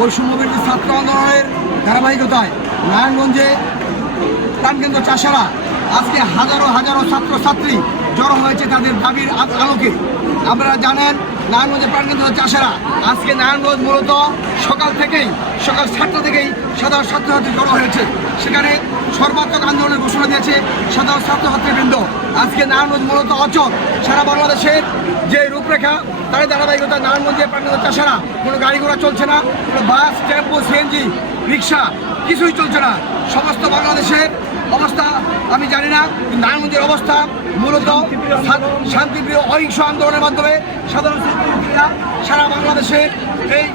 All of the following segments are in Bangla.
বৈষম্যবিরোধী ছাত্র আন্দোলনের ধারাবাহিকতায় নারায়ণগঞ্জে প্রাণকেন্দ্র চাষারা। আজকে হাজারো হাজারো ছাত্রছাত্রী জড়ো হয়েছে তাদের দাবির আলোকে। আপনারা জানেন নারায়ণগঞ্জের প্রাণকেন্দ্র চাষারা। আজকে নারায়ণগঞ্জ মূলত সকাল থেকেই, সকাল সাতটা থেকেই সাধারণ ছাত্রছাত্রী জড়ো হয়েছে। সেখানে সর্বাত্মক আন্দোলনের ঘোষণা দিয়েছে সাধারণ ছাত্রছাত্রীবৃন্দ। আজকে নারায়ণগঞ্জ মূলত অচল। সারা বাংলাদেশের যে রূপরেখা তার ধারাবাহিকতা নারায়ণগঞ্জের প্রাণকেন্দ্র চাষারা, কোনো গাড়ি ঘোড়া চলছে না, কোনো বাস, টেম্পো সিএনজি রিক্সা, কিছুই চলছে না। সমস্ত বাংলাদেশের অবস্থা আমি জানি না নারায়ণগঞ্জের অবস্থা মূলত শান্তিপ্রিয় অহিংস আন্দোলনের মাধ্যমে সাধারণ সারা বাংলাদেশে এই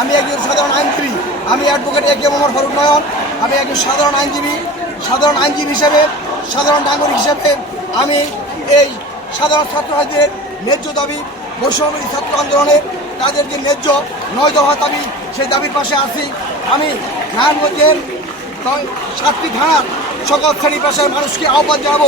আমি একজন সাধারণ আইনজীবী, আমি advocate A K Mohammad Faruk Nayan, আমি একজন সাধারণ আইনজীবী সাধারণ আইনজীবী হিসেবে, সাধারণ নাগরিক হিসেবে আমি এই সাধারণ ছাত্র ছাত্রছাত্রীদের ন্যায্য দাবি বৈষম্যী ছাত্র আন্দোলনের তাদের যে ন্যায্য নয় দফা দাবি, সেই দাবির পাশে আছি। আমি নারায়ণগঞ্জের সাতটি থানার সকল শ্রেণি পেশার মানুষকে আহ্বান জানাব।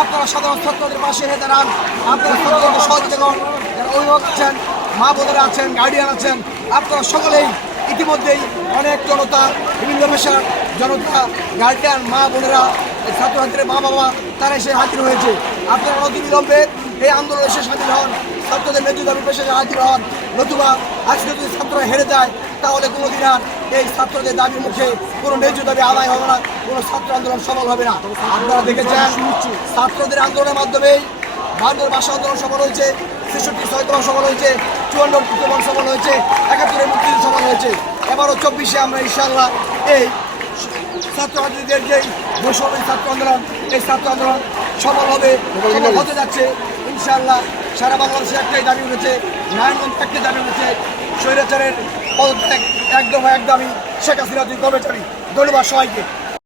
আপনারা সাধারণ ছাত্রদের পাশে এসে দাঁড়ান। আপনারা ছাত্রদেরকে সহযোগিতা করুন। যারা অভিভাবক আছেন, মা বোনেরা আছেন গার্ডিয়ান আছেন, আপনারা সকলেই ইতিমধ্যেই অনেক জনতা, বিভিন্ন পেশার জনতা গার্ডিয়ান মা বোনেরা, এই ছাত্রছাত্রীদের মা বাবা তারা এসে হাজির হয়েছে। আপনারা অতি বিলম্বে এই আন্দোলনে এসে স্বাধীন হন। ছাত্রদের ন্যায্য দাবি পেশে হাজির হন, নতুবা আজকে যদি ছাত্ররা হেরে যায়, তাহলে কোনোদিন আর এই ছাত্রদের দাবির মুখে কোনো ন্যায্য দাবি আদায় হবে না, কোনো ছাত্র আন্দোলন সফল হবে না। আপনারা দেখেছেন, ছাত্রদের আন্দোলনের মাধ্যমেই বাহান্নর ভাষা আন্দোলন সফল হয়েছে, ছেষট্টি ছয়তম সফল হয়েছে, চুয়ান্ন তৃতীয়বার সফল হয়েছে, একাত্তরের মুক্তিযুদ্ধ সফল হয়েছে। এবারও চব্বিশে আমরা ইনশাল্লাহ এই ছাত্রছাত্রীদের যেই বৈষম্য ছাত্র আন্দোলন, এই ছাত্র আন্দোলন সফল হবে হতে যাচ্ছে ইনশাল্লাহ সারা বাংলাদেশে একটাই দাবি উঠেছে, নারায়ণগঞ্জ একটাই দাবি উঠেছে, স্বৈরাচারের পদত্যাগ একদম একদমই শেখ হাসিনা দুই কর্মচারী। ধন্যবাদ সবাইকে।